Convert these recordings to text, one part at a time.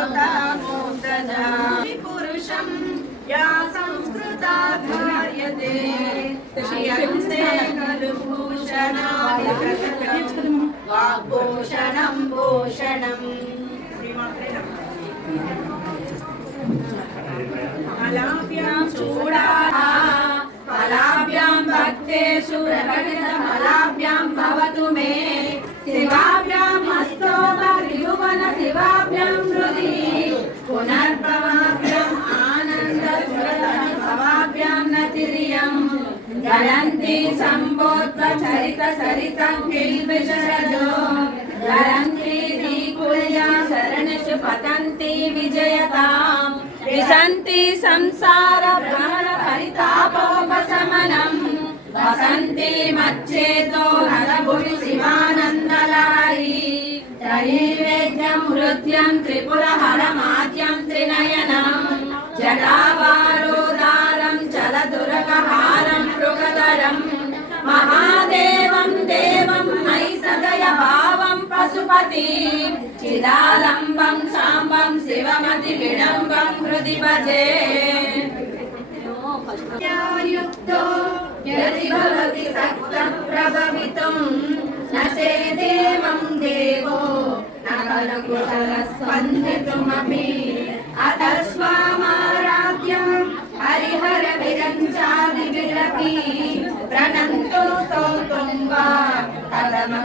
कृतामोदजा पुरुषं या संस्कृता धार्यते श्रियन्ते खलु भूषणादिकटकं वाग्भूषणं भूषणम् श्रीमात्रे नमः फलाभ्यां चूडाः फलाभ्यां भक्तेषु फलाभ्यां भवतु मे शिवाभ्यां గరంతి సంబోత్ర చరిత సరితం కిల్బిషరజో గరంతి దీపుల్యా శరణశు పతంతి విజయతాం విశంతి సంసార భ్రమణ పరితాపోపశమనం వసంతి మచ్చేతో నరభువి శివానందలాయి త్రైవేద్యం నృత్యం త్రిపురహరమాద్యం త్రినయనం चिदालम्बं साम्बं शिवमति विडम्बं हृदि भजे युक्तो यदि भवति सक्तं प्रभवितुं न चेदेवं देवो न खलु कुशलस्पन्दितुमपि अतः स्वामाराध्यं हरिहर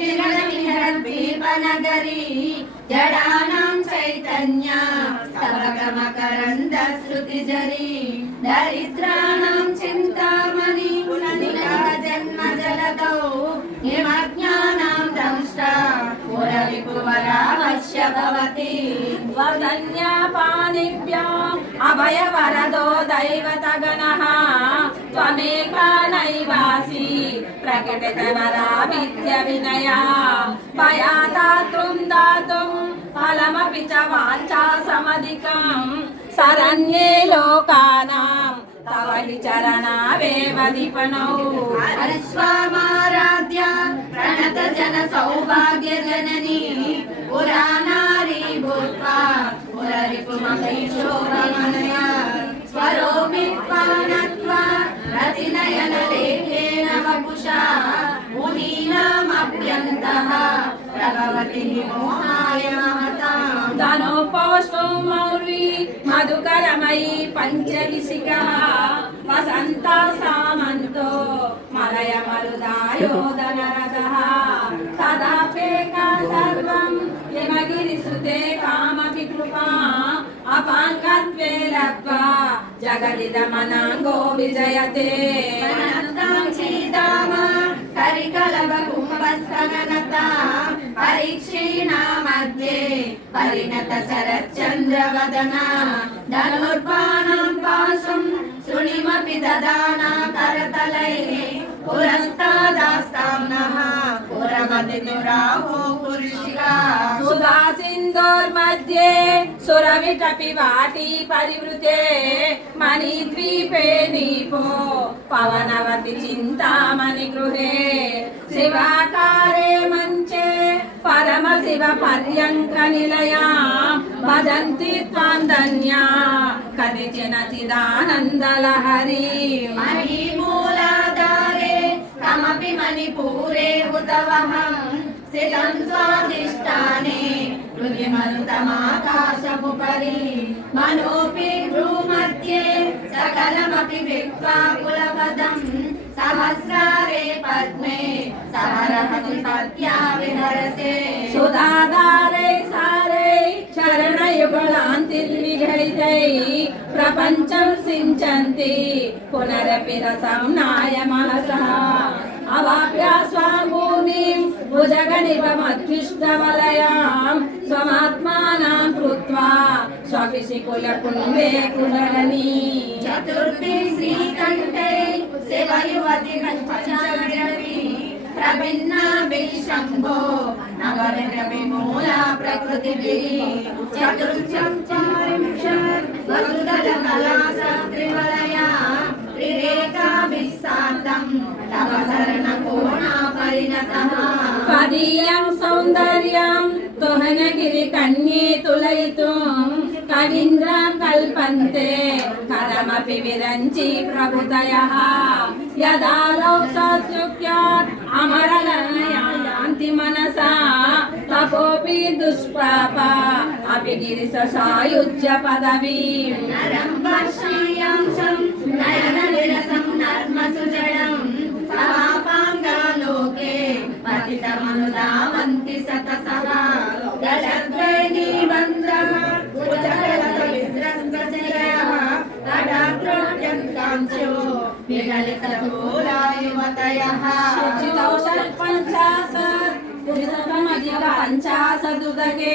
स्थिरविहरद्वीपनगरी जडानां चैतन्य स्तवगमकरन्दश्रुतिजरी दरिद्राणां चिन्तामणि जन्म निमज्ञानां दंष्टा पुरविपुवरावश्य भवति। वदन्यापानिभ्याम् अभयवरदो दैवतगणः, त्वमेका प्रकटितवराभिद्यविनया मया दातुं दातुं फलमपि च वाञ्छा समधिकम् शरण्ये लोकानां तव हि चरणावेव निपनौ हरिस्वामाराध्य प्रणत जन सौभाग्य जननी पुराणारी भूत्वा पुररिपुमहेशोभमनया स्वरोमि पानत्वा रतिनयन लेखेन वपुषा मुनीनामप्यन्तः प्रभवति मोहाय महताम् धनोपौष्टो मौर्वी मधुकरमयी पञ्चविशिखः वसन्ता सामन्तो मलय मरुदायोदनरथः तदापेका सर्वं यमगिरिसुते कामपि कृपा अपाङ्गत्वे लब्ध्वा जगदिदमनाङ्गो विजयते चीदाम करिकलव कुम्भस्तननता परीक्षीणा मध्ये परिणत शरच्चन्द्रवदना धनुर्बाणां पाशं शृणिमपि ददाना करतलैः पुरस्तादास्तां नः पुरमतिनुराहो पुरुषिका सुधा सिन्धोर्मध्ये सुरविटपि वाटी परिवृते मणिद्वीपे नीपो पवनवति चिन्तामणि गृहे शिवाकारे मञ्चे శివ పర్యంక నిలయా భజంతి త్వాందన్యా కదిచిన చిదానందలహరి. మణిమూలాధారే కమపి మణిపూరే ఉతవహం స్థితం స్వాధిష్టానే హృది మరుతమాకాశముపరి మనోపి భ్రూమధ్యే సకలమపి విద్వా కులపదం सहस्रारे पद्मे समरहसिपत्या विहरसे सुधाधारे सारे चरणयुगलान्तिर्विघटितै प्रपञ्चं सिञ्चन्ति पुनरपि रसं नायमहसः अवाप्या स्वां भूमिं भुजगनिपमध्विष्टवलयां स्वमात्मानां कृत्वा स्वपिशिकुलकुम्भे कुलरणी चतुर्भिः श्रीकण्ठे శ్రీకంఠే శివయువతి పంచగ్రవి ప్రభిన్నాభి శంభో నవరగ్రవి మూల ప్రకృతి చతుర్థం చారింశత్ వసుదల కళా సత్రివలయ త్రిరేకాభిస్సార్థం తవ శరణ కోణ పరిణతః పదీయం సౌందర్యం తుహనగిరి కన్యే తులయితుం కవీంద్రం కల్పంతే కథమపి విరంచి ప్రభుతయః యదా లౌక్సాస్యుక్యాత్ అమరలనయాంతి మనసా తపోపి దుష్ప్రాప అపి పంచాశదుదకే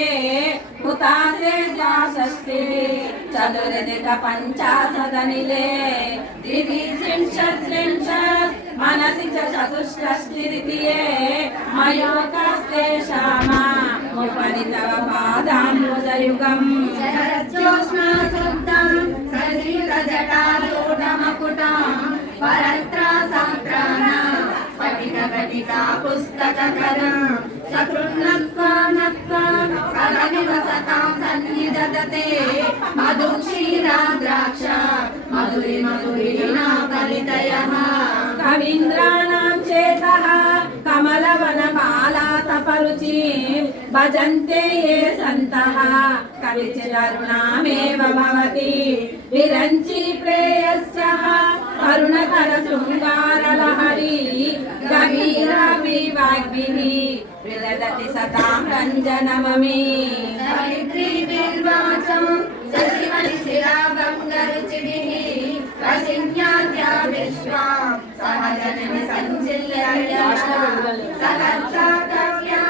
హుతాసే జాషష్టి చతురధిక పంచాశదనిలే త్రివింశత్రింశత్ మనసి చ చతుష్షష్టిరితియే మయోకస్తేషామా ముపరి తవ పాదాంబుజయుగం శరజ్యోత్స్నా శుద్ధం సజీవ జటాలూఢమకుటం పరస్త్రా సంప్రాణ స్ఫటిక ఘటికా పుస్తకకరం సకృన్నత్వా నత్వా పరమివ సతాం సన్నిదదతే మధు క్షీరా ద్రాక్ష భజంతే ఏ సంతః? కవిచిదరుణామేవ భవతి. విరంచి ప్రేయస్యః కరుణకర శృంగారలహరి. గభీరాపి వాగ్భిః విరదతి సతాం రంజనమమి సావిత్రి బిల్వాచం సశివని శిలాభంగరుచిభిః రసిన్యాద్యా విశ్వా. సహజనని సహజాకవ్యా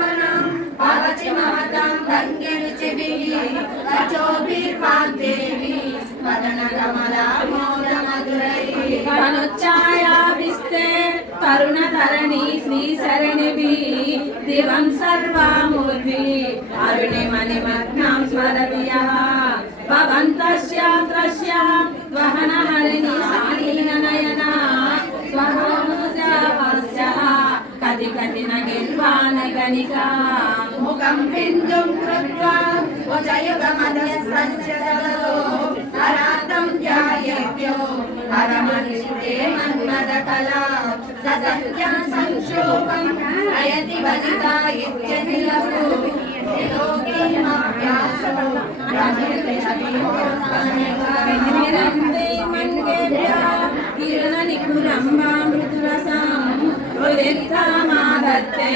సహస్రాకవ్యానం భవతి మహతాం భంగిరుచిభిః వచోభిర్వాగ్దేవి వదన కమలా మోదమధురైః. తరణి శ్రీ శ్రీశరణిభి దివం సర్వామూర్తి. అరుణిమణిమగ్నం స్మరతి యః భవంతస్యాత్రస్య. వహన హరిణి సాలీన నయన. స్వహోముజాపస్యః కది కఠిన గిర్వాణ గణికా ముఖం బిందుం కృత్వా వచయుగమదస్సంచదలో హరాతం ధ్యాయేభ్యో హరమనిష్టే మన్మద కళా ససత్యం సంక్షోభం నయతి వనితా ఇత్యనిలపు త్రిలోకీమాప్యాసో రమయతే హరిమోత్సనగా నిరంతే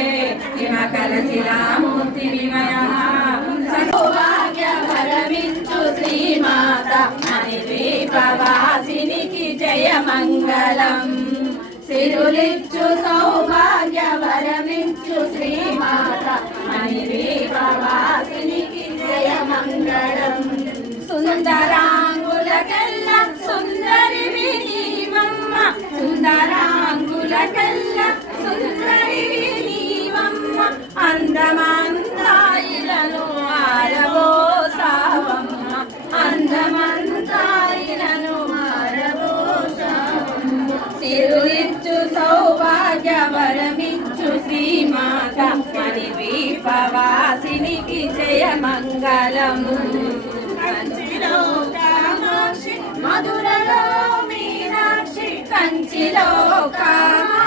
మంగేభ్యः కిరణనికురంబామృతురసాం హృదిత్తామాదత్తే హిమకరశిలామూర్తిమిమయः సౌభాగ్యవరమించు శ్రీమాత మణిద్వీపవాసినికి జయమంగళం మంగళం కంచిలో కామాక్షి మధురలో మీనాక్షి కంచిలో కామాక్షి